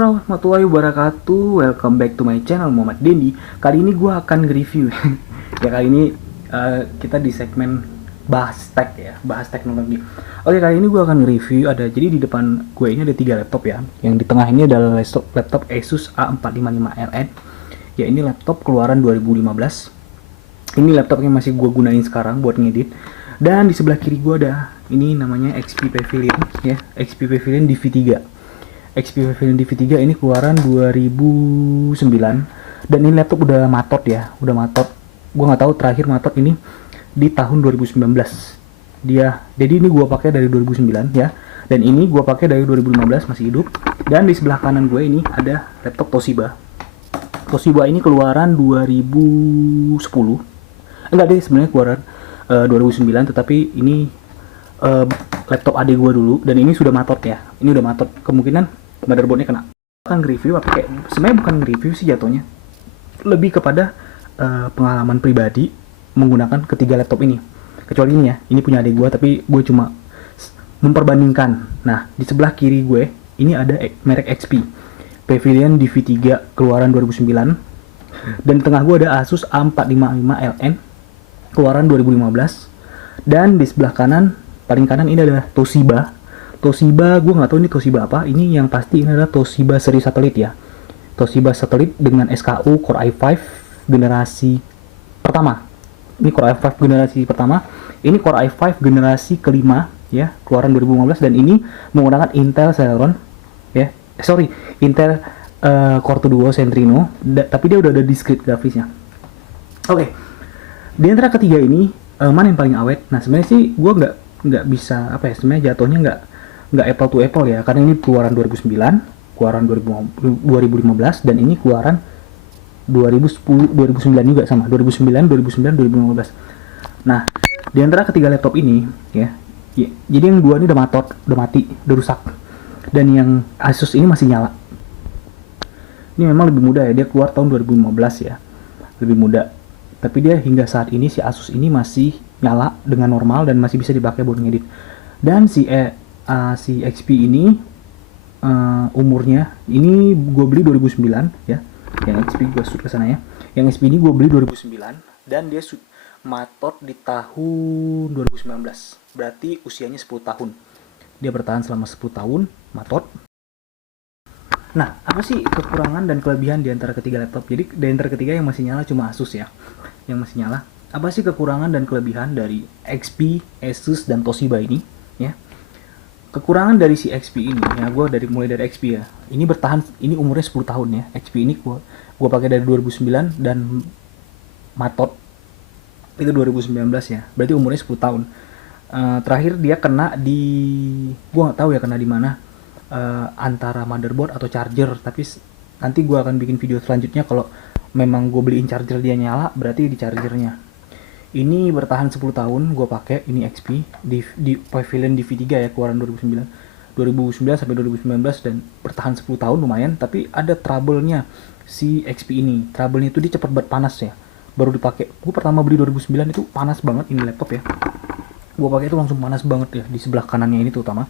warahmatullahi wabarakatuh. Welcome back to my channel Muhammad Dendi. Kali ini gue akan nge-review ya kali ini kita di segmen bahas tech ya, bahas teknologi. Oke, kali ini gue akan nge-review jadi di depan gue ini ada 3 laptop ya. Yang di tengah ini adalah laptop Asus A455LN. Ya, ini laptop keluaran 2015. Ini laptop yang masih gue gunain sekarang buat ngedit. Dan di sebelah kiri gue ada ini namanya XP Pavilion ya, XP Pavilion DV3. XP Pavilion DV3 ini keluaran 2009 dan ini laptop udah matot ya, udah matot. Gua nggak tahu terakhir matot ini di tahun 2019. Jadi ini gua pakai dari 2009 ya, dan ini gua pakai dari 2015 masih hidup. Dan di sebelah kanan gue ini ada laptop Toshiba. Toshiba ini keluaran 2010. Enggak deh, sebenarnya keluaran 2009, tetapi ini laptop adik gue dulu, dan ini sudah matot ya. Ini udah matot, kemungkinan motherboardnya kena. Akan review apa kayak sebenarnya bukan review sih jatuhnya, lebih kepada pengalaman pribadi menggunakan ketiga laptop ini. Kecuali ini ya, ini punya adik gue, tapi gue cuma memperbandingkan. Nah, di sebelah kiri gue ini ada merek XP Pavilion DV3 keluaran 2009, dan di tengah gue ada Asus A455LN keluaran 2015, dan di sebelah kanan, paling kanan ini adalah Toshiba. Gue nggak tahu ini Toshiba apa. Ini yang pasti ini adalah Toshiba seri satelit ya. Toshiba satelit dengan SKU Core i5 generasi pertama. Ini Core i5 generasi pertama. Ini Core i5 generasi kelima ya, keluaran 2015, dan ini menggunakan Intel Celeron ya. Intel Core 2 Duo Centrino, tapi dia udah ada discrete grafisnya. Oke. Di antara ketiga ini mana yang paling awet? Nah, sebenarnya sih gue nggak bisa apa ya, sebenarnya jatuhnya nggak apple to apple ya, karena ini keluaran 2009, keluaran 2015, dan ini keluaran 2010 2009 juga, sama 2009 2015. Nah, di antara ketiga laptop ini ya, jadi yang dua ini udah matot, udah mati, udah rusak, dan yang Asus ini masih nyala. Ini memang lebih muda ya, dia keluar tahun 2015 ya, lebih muda, tapi dia hingga saat ini si Asus ini masih nyala dengan normal dan masih bisa dipakai buat ngedit. Dan si XP ini umurnya, ini gue beli 2009 ya, yang XP gue shoot kesana ya, yang XP ini gue beli 2009 dan dia matot di tahun 2019, berarti usianya 10 tahun. Dia bertahan selama 10 tahun matot. Nah, apa sih kekurangan dan kelebihan di antara ketiga laptop? Jadi di antara ketiga yang masih nyala cuma Asus ya, yang masih nyala. Apa sih kekurangan dan kelebihan dari XP, Asus, dan Toshiba ini ya? Kekurangan dari si XP ini ya, gue mulai dari XP ya, ini bertahan, ini umurnya 10 tahun ya. XP ini gue pakai dari 2009 dan matot itu 2019 ya, berarti umurnya 10 tahun. Terakhir dia kena di, gue nggak tahu ya kena di mana, antara motherboard atau charger, tapi nanti gue akan bikin video selanjutnya kalau memang gue beliin charger dia nyala, berarti di chargernya. Ini bertahan 10 tahun gue pakai, ini XP di Pavilion DV3 ya, keluaran 2009 sampai 2019, dan bertahan 10 tahun lumayan. Tapi ada trouble-nya si XP ini. Trouble-nya itu dia cepet banget panas ya. Baru dipakai, gue pertama beli 2009 itu panas banget ini laptop ya. Gue pakai itu langsung panas banget ya, di sebelah kanannya ini terutama.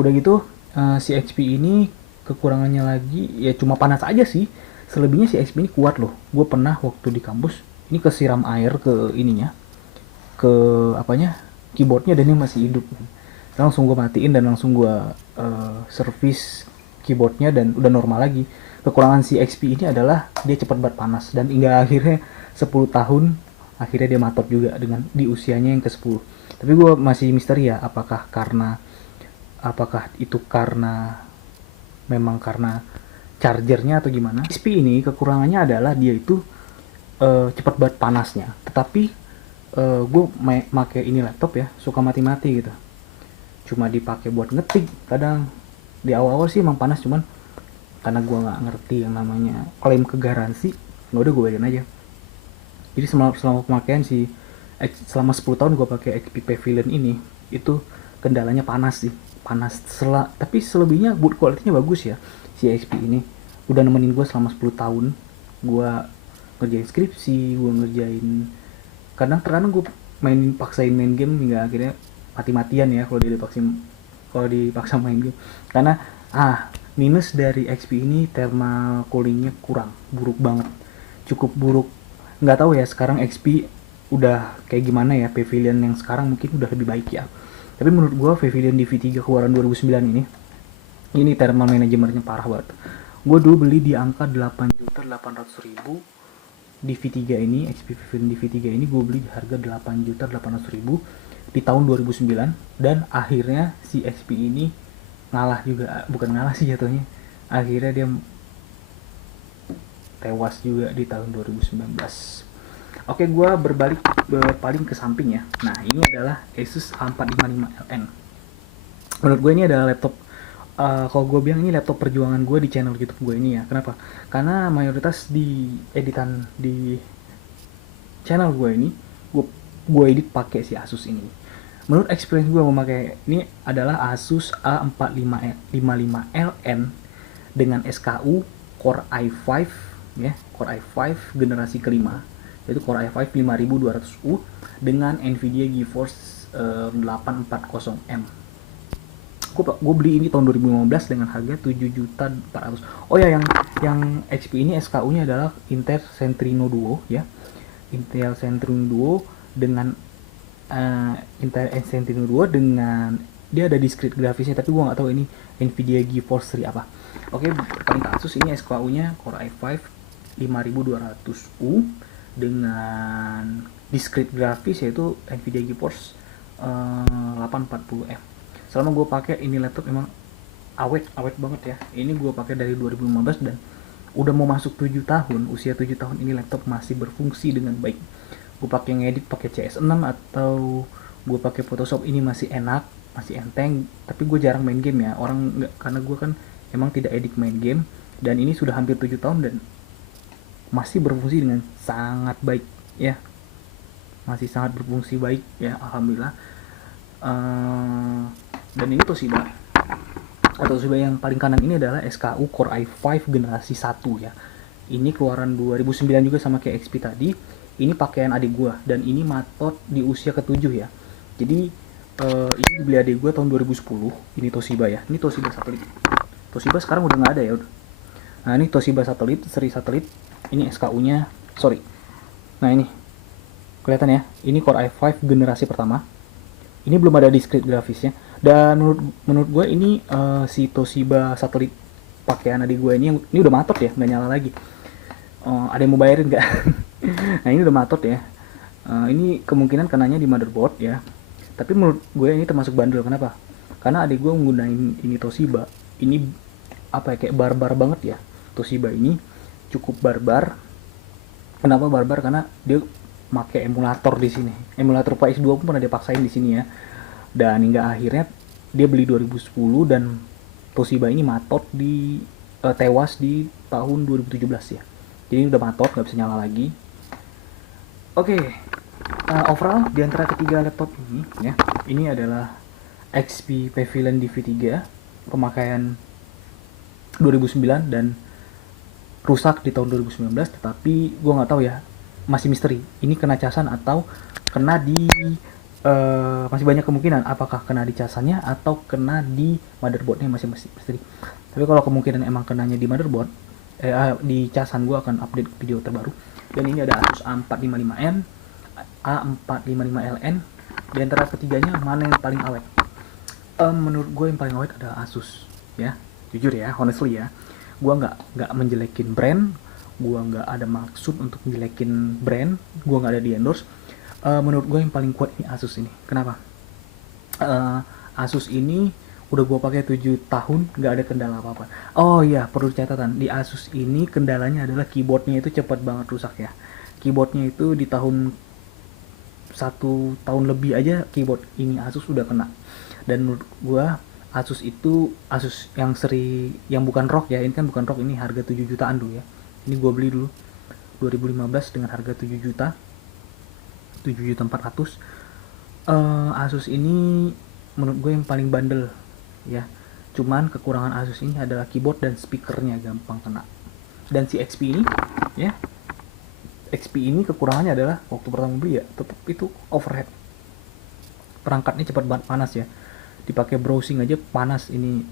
Udah gitu si XP ini kekurangannya lagi ya cuma panas aja sih. Selebihnya si XP ini kuat loh. Gue pernah waktu di kampus ini kesiram air ke ininya, ke apanya, keyboardnya, dan ini masih hidup. Langsung gue matiin dan langsung gue service keyboardnya dan udah normal lagi. Kekurangan si XP ini adalah dia cepat banget panas, dan hingga akhirnya 10 tahun akhirnya dia matot juga dengan di usianya yang ke-10. Tapi gue masih misteri ya, apakah itu karena memang karena chargernya atau gimana. XP ini kekurangannya adalah dia itu cepat banget panasnya, tetapi gue make ini laptop ya suka mati-mati gitu, cuma dipakai buat ngetik. Kadang di awal-awal sih emang panas, cuman karena gue nggak ngerti yang namanya klaim ke garansi, nggak, udah gue biarin aja. Jadi selama pemakaian selama 10 tahun gue pakai XP Pavilion ini, itu kendalanya panas sih, panas. Tapi selebihnya build quality-nya bagus ya. Si XP ini udah nemenin gue selama 10 tahun. Gue ngerjain skripsi, gue ngerjain, kadang gue paksain main game hingga akhirnya mati-matian ya kalau dipaksa main game, karena Minus dari XP ini thermal coolingnya kurang, buruk banget, cukup buruk. Nggak tahu ya sekarang XP udah kayak gimana ya, Pavilion yang sekarang mungkin udah lebih baik ya. Tapi menurut gua Pavilion DV3 keluaran 2009 ini thermal manajemennya parah banget. Gue dulu beli di angka 8.800.000 DV3 ini, XP Pavilion DV3 ini gue beli di harga 8.800.000 di tahun 2009, dan akhirnya si XP ini ngalah juga, bukan ngalah sih jatuhnya, akhirnya dia tewas juga di tahun 2019. Oke, gue berpaling ke samping ya. Nah, ini adalah Asus A455LN. Menurut gue ini adalah laptop, kalau gue bilang ini laptop perjuangan gue di channel YouTube gue ini ya. Kenapa? Karena mayoritas di editan di channel gue ini, gue edit pakai si Asus ini. Menurut experience gue memakai ini adalah Asus A4555LN dengan SKU Core i5 ya, Core i5 generasi kelima, yaitu Core i5 5200U dengan Nvidia GeForce 840M. Gue beli ini tahun 2015 dengan harga 7.400.000. Oh ya, yang XP ini SKU-nya adalah Intel Centrino Duo ya. Intel Centrino Duo dengan Intel Centrino Duo dengan dia ada discrete grafisnya, tapi gue nggak tahu ini Nvidia GeForce 3 apa. Oke, paling Asus ini SKU-nya Core i5 5200U dengan discrete grafis yaitu Nvidia GeForce 840M. Selama gue pakai ini laptop emang awet banget ya. Ini gue pakai dari 2015 dan udah mau masuk 7 tahun, usia 7 tahun ini laptop masih berfungsi dengan baik. Gue pakai ngedit pakai CS6 atau gue pakai Photoshop ini masih enak, masih enteng. Tapi gue jarang main game ya, orang nggak, karena gue kan emang tidak edit main game, dan ini sudah hampir 7 tahun dan masih berfungsi dengan sangat baik ya, masih sangat berfungsi baik ya, alhamdulillah. Dan ini Toshiba, atau Toshiba yang paling kanan ini adalah SKU Core i5 generasi 1 ya. Ini keluaran 2009 juga sama kayak XP tadi. Ini pakaian adik gua dan ini matot di usia ke-7 ya. Jadi ini dibeli adik gua tahun 2010. Ini Toshiba ya. Ini Toshiba satelit. Toshiba sekarang udah nggak ada ya. Nah, ini Toshiba satelit, seri satelit. Ini SKU-nya, sorry. Nah, ini kelihatan ya. Ini Core i5 generasi pertama. Ini belum ada discrete grafisnya. Dan menurut gue ini si Toshiba satelit pakaian adik gue ini udah matot ya, nggak nyala lagi. Ada yang mau bayarin nggak? Nah, ini udah matot ya. Ini kemungkinan kenanya di motherboard ya. Tapi menurut gue ini termasuk bandel. Kenapa? Karena adik gue menggunakan ini Toshiba. Ini apa ya, kayak barbar banget ya. Toshiba ini cukup barbar. Kenapa barbar? Karena dia pakai emulator di sini. Emulator PS2 pun pernah dia paksain di sini ya. Dan hingga akhirnya dia beli 2010 dan Toshiba ini matot di tewas di tahun 2017 ya. Jadi udah matot, nggak bisa nyala lagi. Oke, overall di antara ketiga laptop ini ya, ini adalah XP Pavilion DV3 pemakaian 2009 dan rusak di tahun 2019, tetapi gue nggak tahu ya, masih misteri. Ini kena casan atau kena di masih banyak kemungkinan apakah kena di casannya atau kena di motherboardnya, masih misteri. Tapi kalau kemungkinan emang kenanya di motherboard, di casan, gue akan update video terbaru. Dan ini ada Asus A455N, A455LN. Di antara ketiganya mana yang paling awet? Menurut gue yang paling awet adalah Asus ya, jujur ya, honestly ya. Gue nggak menjelekin brand, gue nggak ada maksud untuk menjelekin brand, gue nggak ada di endorse. Menurut gue yang paling kuat ini Asus ini. Kenapa? Asus ini udah gue pakai 7 tahun, nggak ada kendala apa-apa. Oh iya, perlu catatan, di Asus ini kendalanya adalah keyboardnya itu cepat banget rusak ya. Keyboardnya itu di tahun 1 tahun lebih aja keyboard ini Asus udah kena. Dan menurut gue Asus itu, Asus yang yang bukan ROG ya, ini kan bukan ROG, ini harga 7 jutaan dulu ya. Ini gue beli dulu 2015 dengan harga 7 juta, 7.400.000. Asus ini menurut gue yang paling bandel ya. Cuman kekurangan Asus ini adalah keyboard dan speakernya gampang kena. Dan si XP ini ya, XP ini kekurangannya adalah waktu pertama beli ya, tetap itu overhead. Perangkatnya cepat banget panas ya. Dipakai browsing aja panas, ini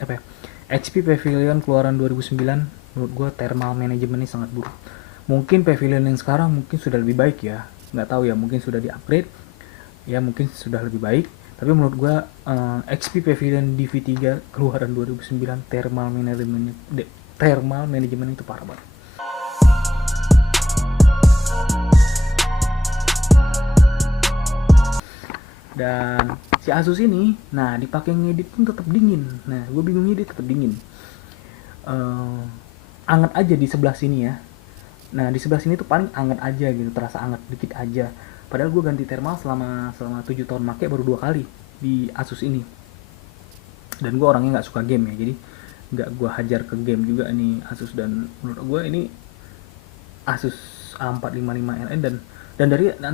apa ya, HP Pavilion keluaran 2009, menurut gue thermal manajemennya sangat buruk. Mungkin Pavilion yang sekarang mungkin sudah lebih baik ya, nggak tahu ya, mungkin sudah di-upgrade ya, mungkin sudah lebih baik. Tapi menurut gue XP Pavilion DV3 keluaran 2009 thermal manajemen itu parah banget. Dan si Asus ini, nah dipakai ngedit pun tetap dingin. Nah gue bingung, ngedit tetap dingin. Anget aja di sebelah sini ya. Nah di sebelah sini tuh paling anget aja gitu, terasa anget dikit aja. Padahal gue ganti thermal selama 7 tahun make baru 2 kali di Asus ini. Dan gue orangnya nggak suka game ya, jadi nggak gue hajar ke game juga nih Asus. Dan menurut gue ini Asus A455LN dan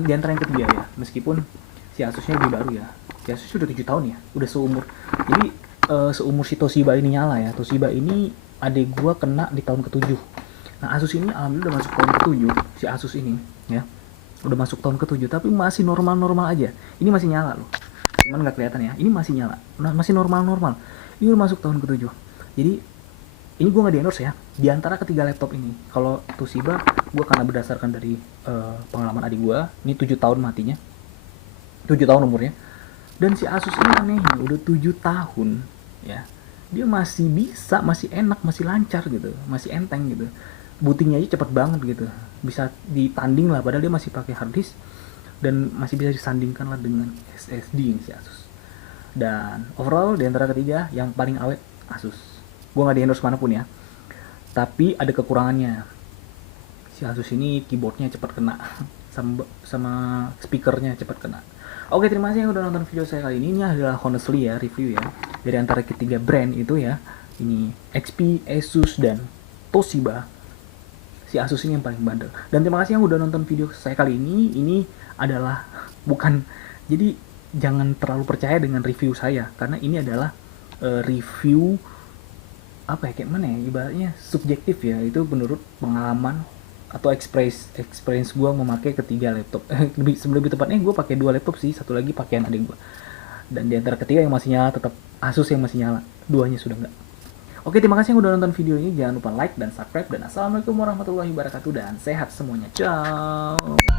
di antara yang ketiga ya, meskipun si Asusnya lebih baru ya, si Asus udah 7 tahun ya, udah seumur. Jadi seumur si Toshiba ini nyala ya. Toshiba ini adik gua kena di tahun ke-7. Nah Asus ini alhamdulillah udah masuk tahun ke-7, si Asus ini ya udah masuk tahun ke-7, tapi masih normal-normal aja. Ini masih nyala loh, cuman nggak kelihatan ya, ini masih nyala. Nah, masih normal-normal, ini udah masuk tahun ke-7. Jadi ini gue nggak di-endorse ya, di antara ketiga laptop ini. Kalau Toshiba gue karena berdasarkan dari pengalaman adik gue, ini 7 tahun matinya, 7 tahun umurnya. Dan si Asus ini anehnya udah 7 tahun ya, dia masih bisa, masih enak, masih lancar gitu, masih enteng gitu. Bootingnya aja cepet banget gitu, bisa ditanding lah, padahal dia masih pakai hard disk dan masih bisa disandingkan lah dengan SSD ini si Asus. Dan overall di antara ketiga yang paling awet Asus. Gue nggak di-endorse manapun ya, tapi ada kekurangannya. Si Asus ini keyboardnya cepat kena sama speakernya cepat kena. Oke, terima kasih yang udah nonton video saya kali ini. Ini adalah honestly ya, review ya, dari antara ketiga brand itu ya. Ini XP, Asus, dan Toshiba. Si Asus ini yang paling bandel. Dan terima kasih yang udah nonton video saya kali ini. Ini adalah bukan, jadi jangan terlalu percaya dengan review saya, karena ini adalah review apa ya, kayak mana ya, ibaratnya subjektif ya. Itu menurut pengalaman atau experience gue memakai ketiga laptop. Lebih tepatnya gue pakai 2 laptop sih, satu lagi pakaian adik gue. Dan di antara ketiga yang masih nyala tetap Asus yang masih nyala, duanya sudah enggak. Oke, terima kasih yang udah nonton video ini. Jangan lupa like dan subscribe. Dan assalamualaikum warahmatullahi wabarakatuh, dan sehat semuanya. Ciao.